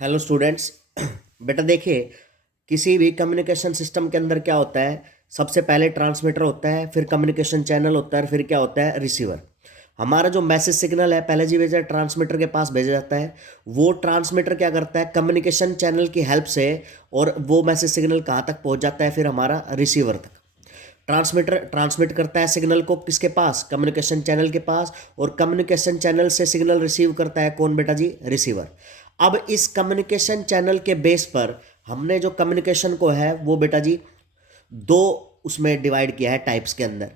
Hello students. बेटा देखिए, किसी भी कम्युनिकेशन सिस्टम के अंदर क्या होता है। सबसे पहले ट्रांसमीटर होता है, फिर कम्युनिकेशन चैनल होता है, फिर क्या होता है, रिसीवर। हमारा जो मैसेज सिग्नल है पहले जी भेजा ट्रांसमीटर के पास भेजा जाता है। वो ट्रांसमीटर क्या करता है, कम्युनिकेशन चैनल की हेल्प से, और वो मैसेज सिग्नल कहाँ तक पहुँच जाता है, फिर हमारा रिसीवर तक। ट्रांसमीटर ट्रांसमिट करता है सिग्नल को किसके पास, कम्युनिकेशन चैनल के पास, और कम्युनिकेशन चैनल से सिग्नल रिसीव करता है कौन बेटा जी, रिसीवर। अब इस कम्युनिकेशन चैनल के बेस पर हमने जो कम्युनिकेशन को है वो बेटा जी दो उसमें डिवाइड किया है टाइप्स के अंदर।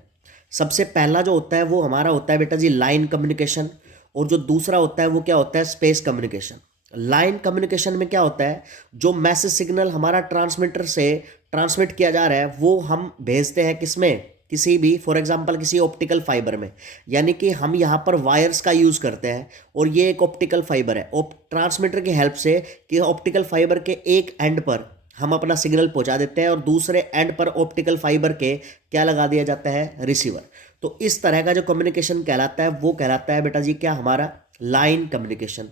सबसे पहला जो होता है वो हमारा होता है बेटा जी लाइन कम्युनिकेशन, और जो दूसरा होता है वो क्या होता है, स्पेस कम्युनिकेशन। लाइन कम्युनिकेशन में क्या होता है, जो मैसेज सिग्नल हमारा ट्रांसमीटर से ट्रांसमिट किया जा रहा है वो हम भेजते हैं किसमें, किसी भी फॉर एग्जांपल किसी ऑप्टिकल फाइबर में। यानी कि हम यहाँ पर वायर्स का यूज़ करते हैं, और ये एक ऑप्टिकल फाइबर है। ट्रांसमीटर की हेल्प से कि ऑप्टिकल फाइबर के एक एंड पर हम अपना सिग्नल पहुंचा देते हैं, और दूसरे एंड पर ऑप्टिकल फाइबर के क्या लगा दिया जाता है, रिसीवर। तो इस तरह का जो कम्युनिकेशन कहलाता है वो कहलाता है बेटा जी क्या, हमारा लाइन कम्युनिकेशन।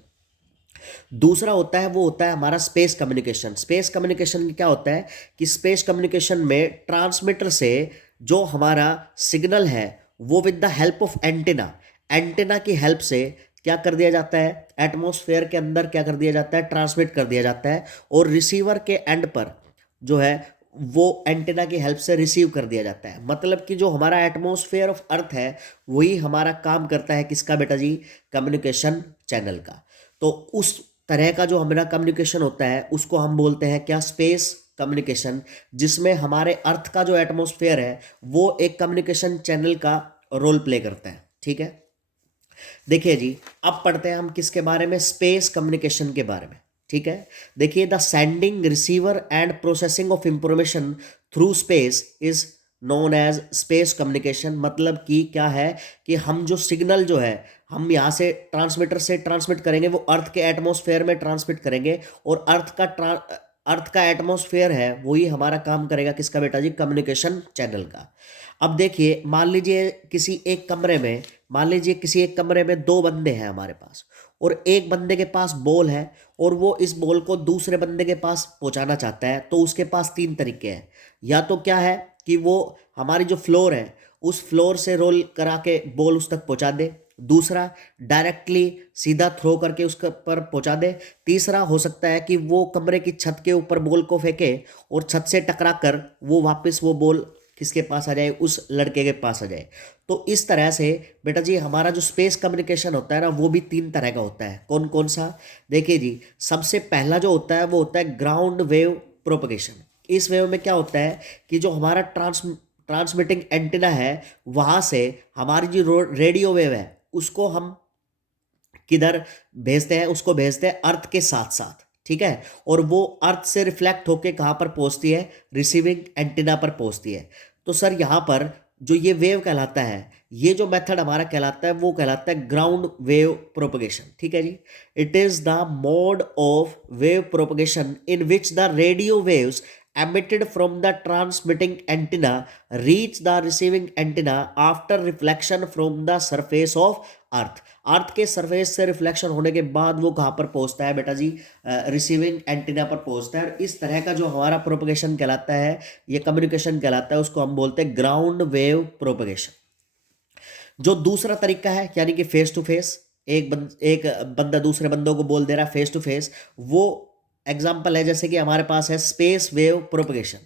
दूसरा होता है वो होता है हमारा स्पेस कम्युनिकेशन। स्पेस कम्युनिकेशन में क्या होता है कि स्पेस कम्युनिकेशन में ट्रांसमीटर से जो हमारा सिग्नल है वो with the help of antenna, antenna की हेल्प से क्या कर दिया जाता है, एटमॉस्फेयर के अंदर क्या कर दिया जाता है, ट्रांसमिट कर दिया जाता है। और रिसीवर के एंड पर जो है वो एंटेना की हेल्प से रिसीव कर दिया जाता है। मतलब कि जो हमारा एटमॉस्फेयर ऑफ अर्थ है वही हमारा काम करता है किसका बेटा जी, कम्युनिकेशन चैनल का। तो उस तरह का जो हमारा कम्युनिकेशन होता है उसको हम बोलते हैं क्या, स्पेस कम्युनिकेशन, जिसमें हमारे अर्थ का जो एटमॉस्फेयर है वो एक कम्युनिकेशन चैनल का रोल प्ले करता है। ठीक है, देखिए जी, अब पढ़ते हैं हम किसके बारे में, स्पेस कम्युनिकेशन के बारे में। ठीक है, देखिए, the sending receiver and processing of information through space is known as space communication. मतलब कि क्या है कि हम जो सिग्नल जो है हम यहाँ से ट्रांसमीटर से ट्रांसमिट करेंगे, वो अर्थ के एटमॉस्फेयर में ट्रांसमिट करेंगे, और अर्थ का एटमॉस्फेयर है वही हमारा काम करेगा किसका बेटा जी, कम्युनिकेशन चैनल का। अब देखिए, मान लीजिए किसी एक कमरे में दो बंदे हैं हमारे पास, और एक बंदे के पास बॉल है, और वो इस बॉल को दूसरे बंदे के पास पहुंचाना चाहता है। तो उसके पास तीन तरीके हैं। या तो क्या है कि वो हमारी जो फ्लोर है उस फ्लोर से रोल करा के बॉल उस तक पहुंचा दे। दूसरा, डायरेक्टली सीधा थ्रो करके उसके पर पहुंचा दे। तीसरा हो सकता है कि वो कमरे की छत के ऊपर बॉल को फेंके, और छत से टकरा कर वो वापस वो बॉल किसके पास आ जाए, उस लड़के के पास आ जाए। तो इस तरह से बेटा जी हमारा जो स्पेस कम्युनिकेशन होता है ना वो भी तीन तरह का होता है। कौन कौन सा, देखिए जी, सबसे पहला जो होता है वो होता है ग्राउंड वेव प्रोपगेशन। इस वेव में क्या होता है कि जो हमारा ट्रांसमिटिंग एंटीना है वहां से हमारी जो रेडियो वेव है उसको हम किधर भेजते हैं, उसको भेजते हैं अर्थ के साथ साथ। ठीक है, और वो अर्थ से रिफ्लेक्ट होके कहाँ पर पहुंचती है, रिसीविंग एंटीना पर पहुंचती है। तो सर यहाँ पर जो ये वेव कहलाता है, ये जो मेथड हमारा कहलाता है वो कहलाता है ग्राउंड वेव प्रोपगेशन। ठीक है जी, it is the mode of wave propagation in which the radio waves emitted from the transmitting antenna reach the receiving antenna after reflection from the surface of earth। अर्थ के surface से reflection होने के बाद वो कहाँ पर पहुंचता है बेटा जी, रिसीविंग एंटीना पर पहुंचता है। इस तरह का जो हमारा प्रोपगेशन कहलाता है, ये कम्युनिकेशन कहलाता है, उसको हम बोलते हैं ग्राउंड वेव प्रोपगेशन। जो दूसरा तरीका है यानी कि फेस टू फेस, एक बंदा दूसरे बंदों को बोल दे रहा है फेस टू फेस, वो एग्जाम्पल है जैसे कि हमारे पास है स्पेस वेव प्रोपगेशन।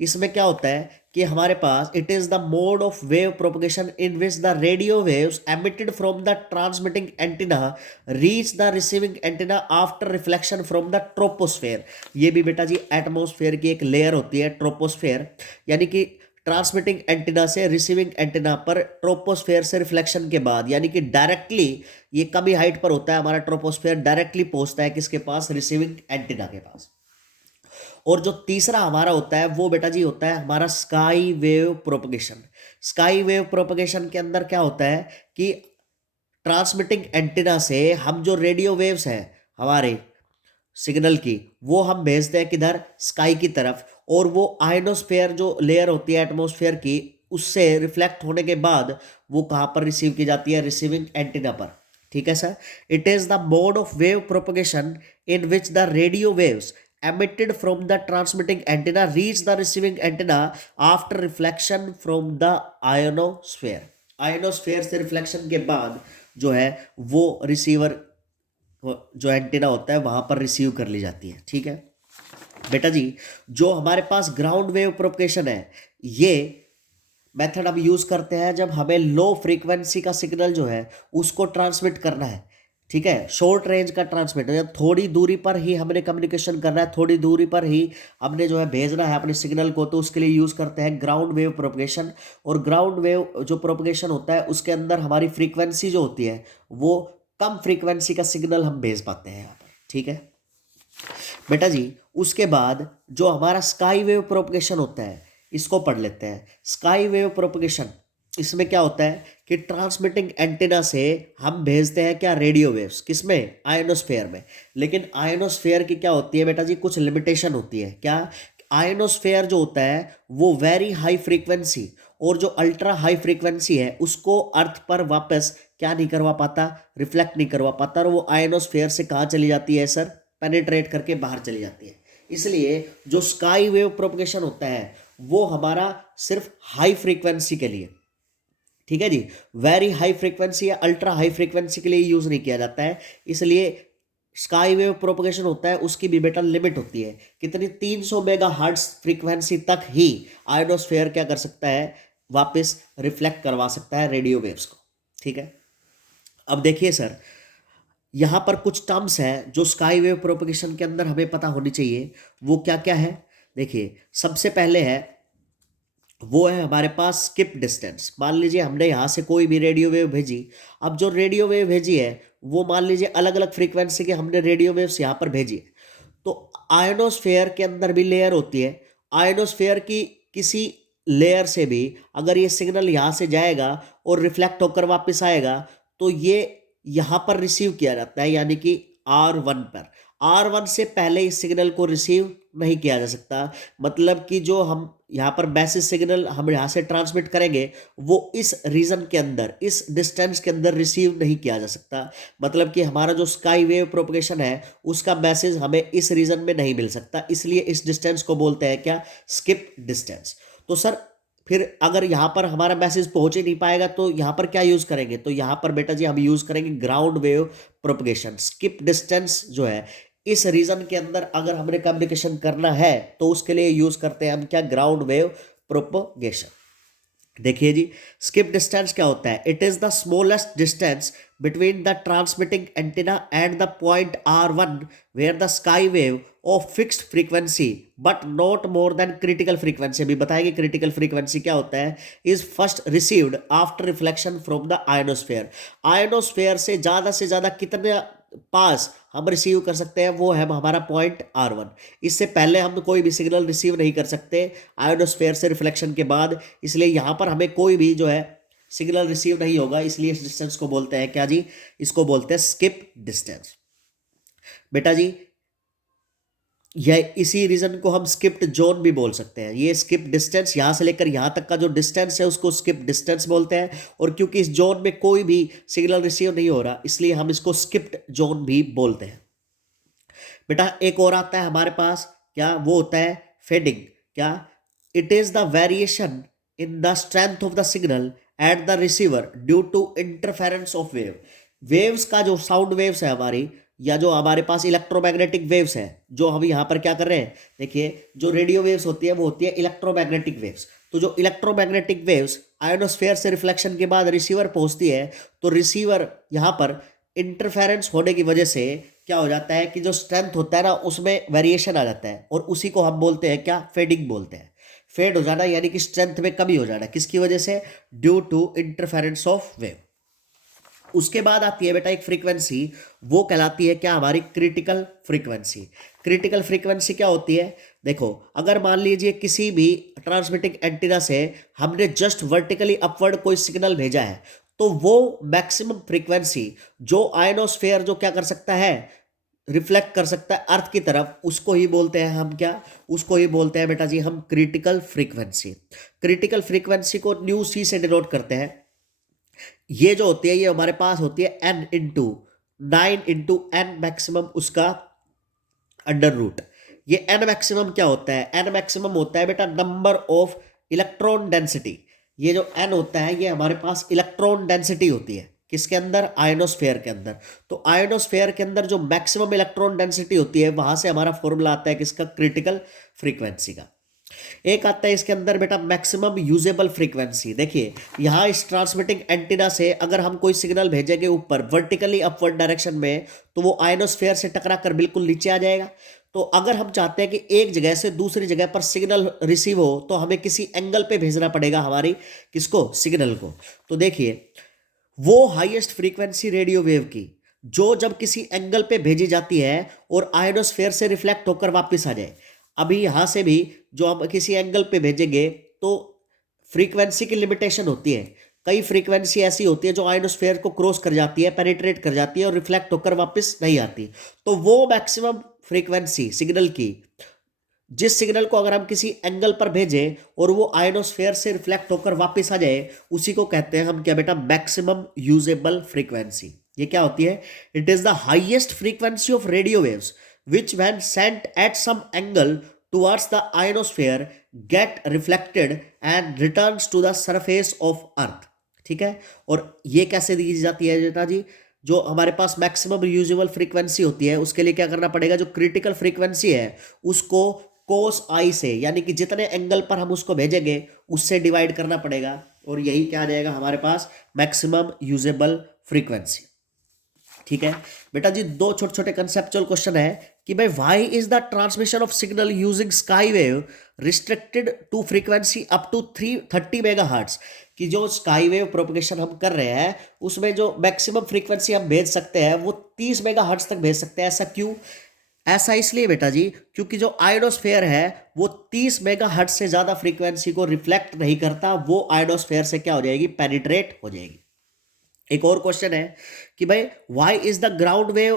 इसमें क्या होता है कि हमारे पास it is the mode of wave propagation in which the radio waves emitted from the transmitting antenna reach the receiving antenna after reflection from the troposphere. ये भी बेटा जी एटमोस्फेयर की एक लेयर होती है ट्रोपोस्फेयर, यानी कि ट्रांसमिटिंग एंटीना से रिसीविंग एंटीना पर ट्रोपोस्फेयर से रिफ्लेक्शन के बाद, यानी कि डायरेक्टली, ये कम ही हाइट पर होता है हमारा ट्रोपोस्फेयर, डायरेक्टली पहुंचता है किसके पास, रिसीविंग एंटीना के पास। और जो तीसरा हमारा होता है वो बेटा जी होता है हमारा sky wave propagation. Sky wave propagation के अंदर क्या होता है कि ट्रांसमिटिंग एंटीना से हम जो रेडियो वेव्स हैं हमारे सिग्नल की, वो हम भेजते हैं किधर, स्काई की तरफ। और वो आयनोस्फेयर जो लेयर होती है एटमॉस्फेयर की, उससे रिफ्लेक्ट होने के बाद वो कहाँ पर रिसीव की जाती है, रिसीविंग एंटीना पर। ठीक है sir. It is the mode of wave propagation in which the radio waves emitted from the transmitting antenna reach the receiving antenna after reflection from the ionosphere। Ionosphere से reflection के बाद जो है वो receiver जो एंटीना होता है वहां पर रिसीव कर ली जाती है। ठीक है बेटा जी, जो हमारे पास ग्राउंड वेव प्रोपगेशन है, ये मेथड हम यूज करते हैं जब हमें लो फ्रीक्वेंसी का सिग्नल जो है उसको ट्रांसमिट करना है। ठीक है, शॉर्ट रेंज का ट्रांसमिट, थोड़ी दूरी पर ही हमने कम्युनिकेशन करना है, थोड़ी दूरी पर ही हमने जो है भेजना है अपने सिग्नल को, तो उसके लिए यूज करते हैं ग्राउंड वेव प्रोपगेशन। और ग्राउंड वेव जो प्रोपगेशन होता है उसके अंदर हमारी फ्रीक्वेंसी जो होती है वो कम फ्रीक्वेंसी का सिग्नल हम भेज पाते हैं यहाँ पर। ठीक है बेटा जी, उसके बाद जो हमारा स्काई वेव प्रोपगेशन होता है इसको पढ़ लेते हैं। स्काई वेव प्रोपगेशन, इसमें क्या होता है कि ट्रांसमिटिंग एंटीना से हम भेजते हैं क्या, रेडियो वेव्स, किसमें, आयोनोस्फेयर में। लेकिन आयोनोस्फेयर की क्या होती है बेटा जी, कुछ लिमिटेशन होती है। क्या, आयोनोस्फेयर जो होता है वो वेरी हाई फ्रीक्वेंसी, और जो अल्ट्रा हाई फ्रीक्वेंसी है उसको अर्थ पर वापस क्या नहीं करवा पाता, रिफ्लेक्ट नहीं करवा पाता, और वो आयोनोस्फेयर से कहाँ चली जाती है सर, पेनिट्रेट करके बाहर चली जाती है। इसलिए जो स्काई वेव प्रोपगेशन होता है वो हमारा सिर्फ हाई फ्रीक्वेंसी के लिए, ठीक है जी, वेरी हाई फ्रीक्वेंसी या अल्ट्रा हाई फ्रीक्वेंसी के लिए यूज नहीं किया जाता है। इसलिए स्काई वेव प्रोपगेशन होता है उसकी भी बेटा लिमिट होती है, कितनी, 300 मेगाहर्ट्ज फ्रीक्वेंसी तक ही आयोनोस्फेयर क्या कर सकता है, वापस रिफ्लेक्ट करवा सकता है रेडियो वेव्स को। ठीक है, अब देखिए सर, यहां पर कुछ टर्म्स हैं जो स्काई वेव प्रोपगेशन के अंदर हमें पता होनी चाहिए। वो क्या क्या है, देखिए सबसे पहले है, वो है हमारे पास स्किप डिस्टेंस। मान लीजिए हमने यहाँ से कोई भी रेडियो वेव भेजी, अब जो रेडियो वेव भेजी है वो मान लीजिए अलग अलग फ्रीक्वेंसी के हमने रेडियो वेव्स यहाँ पर भेजी है, तो आयोनोस्फेयर के अंदर भी लेयर होती है। आयोनोस्फेयर की किसी लेयर से भी अगर ये सिग्नल यहाँ से जाएगा और रिफ्लेक्ट होकर वापस आएगा तो ये यहाँ पर रिसीव किया जाता है, यानी कि R1 पर। R1 से पहले इस सिग्नल को रिसीव नहीं किया जा सकता, मतलब कि जो हम यहाँ पर बेसिस सिग्नल हम यहाँ से ट्रांसमिट करेंगे वो इस रीजन के अंदर, इस डिस्टेंस के अंदर रिसीव नहीं किया जा सकता। मतलब कि हमारा जो स्काई वेव प्रोपगेशन है उसका मैसेज हमें इस रीजन में नहीं मिल सकता, इसलिए इस डिस्टेंस को बोलते हैं क्या, स्किप डिस्टेंस। तो सर फिर अगर यहाँ पर हमारा मैसेज पहुंच ही नहीं पाएगा तो यहाँ पर क्या यूज करेंगे, तो यहाँ पर बेटा जी हम यूज करेंगे ground wave propagation. Skip distance जो है इस रीजन के अंदर अगर हमने कम्युनिकेशन करना है तो उसके लिए यूज करते हैं हम क्या, ग्राउंड वेव प्रोपगेशन। देखिए जी, स्किप डिस्टेंस क्या होता है, it is the smallest distance between the transmitting antenna and the point R1 where the sky wave of fixed frequency but not more than critical frequency. अभी बताएंगे critical frequency क्या होता है, is first received after reflection from the ionosphere. Ionosphere से ज्यादा कितने पास हम receive कर सकते हैं, वो है हमारा पॉइंट R1। इससे पहले हम कोई भी सिग्नल रिसीव नहीं कर सकते आयोनोस्फेयर से रिफ्लेक्शन के बाद, इसलिए यहां पर हमें कोई भी जो है सिग्नल रिसीव नहीं होगा, इसलिए इस डिस्टेंस को बोलते हैं क्या जी, इसको बोलते हैं स्किप डिस्टेंस। बेटा जी यह इसी रीजन को हम स्किप्ड जोन भी बोल सकते हैं। ये स्किप डिस्टेंस यहां से लेकर यहां तक का जो डिस्टेंस है उसको स्किप डिस्टेंस बोलते हैं, और क्योंकि इस जोन में कोई भी सिग्नल रिसीव नहीं हो रहा इसलिए हम इसको स्किप्ड जोन भी बोलते हैं। बेटा एक और आता है हमारे पास, क्या, वो होता है फेडिंग। क्या, it is the variation in the strength of the signal at the receiver due to interference of wave. Waves का जो साउंड वेव्स है हमारी, या जो हमारे पास इलेक्ट्रोमैग्नेटिक वेव्स है, जो हम यहाँ पर क्या कर रहे हैं, देखिए जो रेडियो वेव्स होती है वो होती है इलेक्ट्रोमैग्नेटिक वेव्स। तो जो इलेक्ट्रोमैग्नेटिक वेव्स आयोनोस्फेयर से रिफ्लेक्शन के बाद रिसीवर पहुंचती है, तो रिसीवर यहाँ पर इंटरफेरेंस होने की वजह से क्या हो जाता है कि जो स्ट्रेंथ होता है ना उसमें वेरिएशन आ जाता है, और उसी को हम बोलते हैं क्या, फेडिंग बोलते हैं। फेड हो जाना यानी कि स्ट्रेंथ में कमी हो जाना, किसकी वजह से, due to interference of wave. उसके बाद आती है बेटा एक फ्रीक्वेंसी, वो कहलाती है क्या, हमारी क्रिटिकल फ्रीक्वेंसी। क्रिटिकल फ्रीक्वेंसी क्या होती है, देखो अगर मान लीजिए किसी भी ट्रांसमिटिंग एंटीना से हमने जस्ट वर्टिकली अपवर्ड कोई सिग्नल भेजा है, तो वो मैक्सिमम फ्रीक्वेंसी जो आयोनोस्फेयर जो क्या कर सकता है, रिफ्लेक्ट कर सकता है अर्थ की तरफ, उसको ही बोलते हैं हम क्या, उसको ही बोलते हैं बेटा जी हम क्रिटिकल फ्रीक्वेंसी। क्रिटिकल फ्रीक्वेंसी को न्यू सी से डिनोट करते हैं। ये जो होती है ये हमारे पास होती है n इंटू 9 × n मैक्सिमम उसका अंडर रूट। ये n मैक्सिमम क्या होता है? n मैक्सिमम होता है बेटा नंबर ऑफ इलेक्ट्रॉन डेंसिटी। ये जो n होता है ये हमारे पास इलेक्ट्रॉन डेंसिटी होती है किसके अंदर? आयोनोस्फेयर के अंदर। तो आयोनोस्फेयर के अंदर जो मैक्सिमम इलेक्ट्रॉन डेंसिटी होती है वहां से हमारा फॉर्मूला आता है किसका? क्रिटिकल फ्रीक्वेंसी का। एक आता है इसके अंदर बेटा मैक्सिमम यूजेबल फ्रीक्वेंसी। देखिए यहां इस ट्रांसमिटिंग एंटीना से अगर हम कोई सिग्नल भेजेंगे ऊपर वर्टिकली अपवर्ड डायरेक्शन में तो वो आयनोस्फेयर से टकरा कर बिल्कुल नीचे आ जाएगा। तो अगर हम चाहते हैं कि एक जगह से दूसरी जगह पर सिग्नल रिसीव हो तो हमें किसी एंगल पे भेजना पड़ेगा हमारी किसको? सिग्नल को। तो देखिए वो हाईएस्ट फ्रीक्वेंसी रेडियो वेव की जो जब किसी एंगल पे भेजी जाती है और आयनोस्फेयर से रिफ्लेक्ट होकर वापस आ जाए। अभी यहां से भी जो हम किसी एंगल पे भेजेंगे तो फ्रीक्वेंसी की लिमिटेशन होती है। कई फ्रीक्वेंसी ऐसी होती है जो आयनोस्फेयर को क्रॉस कर जाती है, पेनिट्रेट कर जाती है और रिफ्लेक्ट होकर वापस नहीं आती। तो वो मैक्सिमम फ्रीक्वेंसी सिग्नल की जिस सिग्नल को अगर हम किसी एंगल पर भेजें और वो आयनोस्फेयर से रिफ्लेक्ट होकर वापस आ जाए उसी को कहते हैं हम क्या बेटा? Maximum usable frequency. ये क्या होती है? It is the highest frequency of radio waves which when sent at some angle towards the ionosphere get reflected and returns to the surface of earth। ठीक है। और ये कैसे दी जाती है बेटा जी? जो हमारे पास मैक्सिमम यूजेबल फ्रीक्वेंसी होती है उसके लिए क्या करना पड़ेगा? जो क्रिटिकल फ्रीक्वेंसी है उसको कोस आई से यानी कि जितने एंगल पर हम उसको भेजेंगे उससे डिवाइड करना पड़ेगा और यही क्या आ जाएगा हमारे पास? Maximum usable frequency. ठीक है बेटा जी। दो छोटे छोटे कंसेप्चुअल क्वेश्चन है कि भाई why is the transmission of signal using sky wave restricted to frequency up to 330 megahertz. कि जो स्काई वेव प्रोपगेशन हम कर रहे हैं उसमें जो मैक्सिमम फ्रीक्वेंसी हम भेज सकते हैं वो 30 मेगाहर्ट्ज तक भेज सकते हैं। ऐसा क्यों? ऐसा इसलिए बेटा जी क्योंकि जो आयोनोस्फेयर है वो 30 मेगाहर्ट्ज से ज्यादा फ्रीक्वेंसी को रिफ्लेक्ट नहीं करता। वो आयोनोस्फेयर से क्या हो जाएगी? पेनिट्रेट हो जाएगी। एक और क्वेश्चन है कि भाई why is the ground wave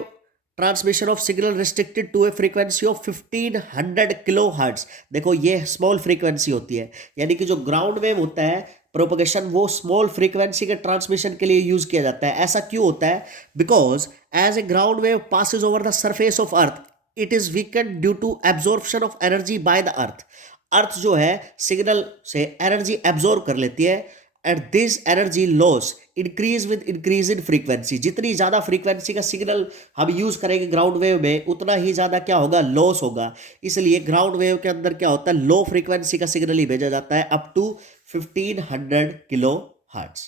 transmission of signal restricted to a frequency of 1500 kilo hertz. देखो ये स्मॉल फ्रीक्वेंसी होती है यानी कि जो ग्राउंड वेव होता है प्रोपगेशन वो स्मॉल फ्रीक्वेंसी के ट्रांसमिशन के लिए यूज किया जाता है। ऐसा क्यों होता है? Because as a ground wave passes over the surface of earth it is weakened due to absorption of energy by the earth. Earth जो है सिग्नल से एनर्जी एब्जॉर्ब कर लेती है and this energy loss increase with increase in frequency. जितनी ज्यादा frequency का signal हम यूज करेंगे ग्राउंड वेव में उतना ही ज्यादा क्या होगा? लॉस होगा। इसलिए ग्राउंड वेव के अंदर क्या होता है? लो फ्रीक्वेंसी का सिग्नल ही भेजा जाता है अप टू 1500 किलो हर्ट्ज।